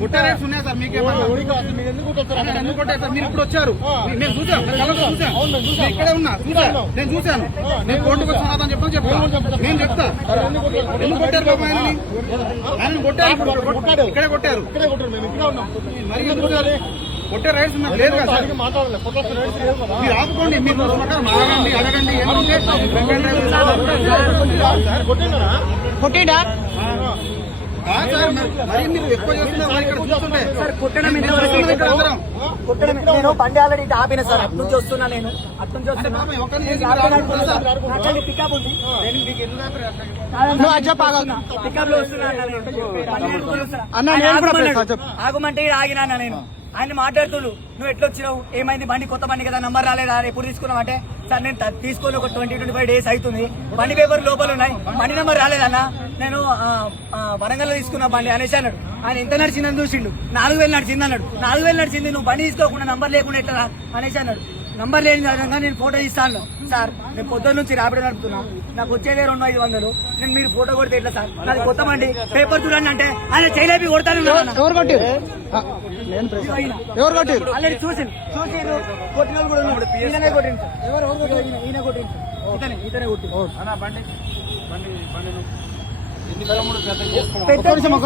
గుట్ట రైడ్స్ ఉన్నాయి సార్. మీకేమన్నా ఎందుకు కొట్టారు సార్? మీరు ఇప్పుడు వచ్చారు, నేను చూసాను, ఇక్కడే ఉన్నా, చూసాను, నేను చూశాను. నేను కోర్టుకు వచ్చి సమాధానం చెప్తాను. నేను చెప్తా ఎందుకు కొట్టారు బాబు ఆయన్ని? ఆయన కొట్టారు, ఇక్కడే కొట్టారు. మరి ఎందుకు కొట్టే రైట్స్ నాకు లేదు కదా సార్. మీరు ఆపుకోండి, మీరు అడగండి, అడగండి ఏమంటే కొట్టిండా సార్. మరి మీరు ఎక్కువ చేస్తున్నారు ఇక్కడ చూస్తుంటే. నేను బండి ఆల్రెడీ ఆపిన సార్. అటు నుంచి వస్తున్నా, నేను అటు నుంచి వస్తున్నా. పికప్ ఉంది, పికప్ లో వస్తున్నా. ఆగమంటే ఆగినా నేను. ఆయన మాట్లాడుతున్నారు, నువ్వు ఎట్లా వచ్చినావు, ఏమైంది, బండి కొత్త బండి కదా, నంబర్ రాలేదా, ఎప్పుడు తీసుకున్నావు అంటే, సార్ నేను తీసుకొని ఒక 20-25 డేస్ అవుతుంది, బండి పేపర్ లోపల ఉన్నాయి, బండి నెంబర్ రాలేదన్నా, నేను వరంగల్ తీసుకున్నా బండి అనేసి అన్నాడు. ఆయన ఎంత నడిచిందని చూసిండు, 4000 నడిచింది అన్నాడు. 4000 నడిచింది, నువ్వు బండి తీసుకోకుండా నంబర్ లేకుండా ఎట్లా అనేసి అన్నాడు. నంబర్ లేని విధంగా నేను ఫోటో ఇస్తాను సార్. నేను పొద్దున్న నుంచి ర్యాపిడో నడుపుతున్నా, నాకు వచ్చేదే 2500. నేను మీరు ఫోటో కొడితే ఎట్లా సార్? నాది కొత్త బండి, పేపర్ చూడండి అంటే ఆయన చేయలేపి కొడతాను. ఎవరు కొట్టారు? ఆల్రెడీ చూసి కొట్టిన కూడా ఈయనే కొట్టింది. ఈయన కొట్టింది, ఇతనే కొట్టింది.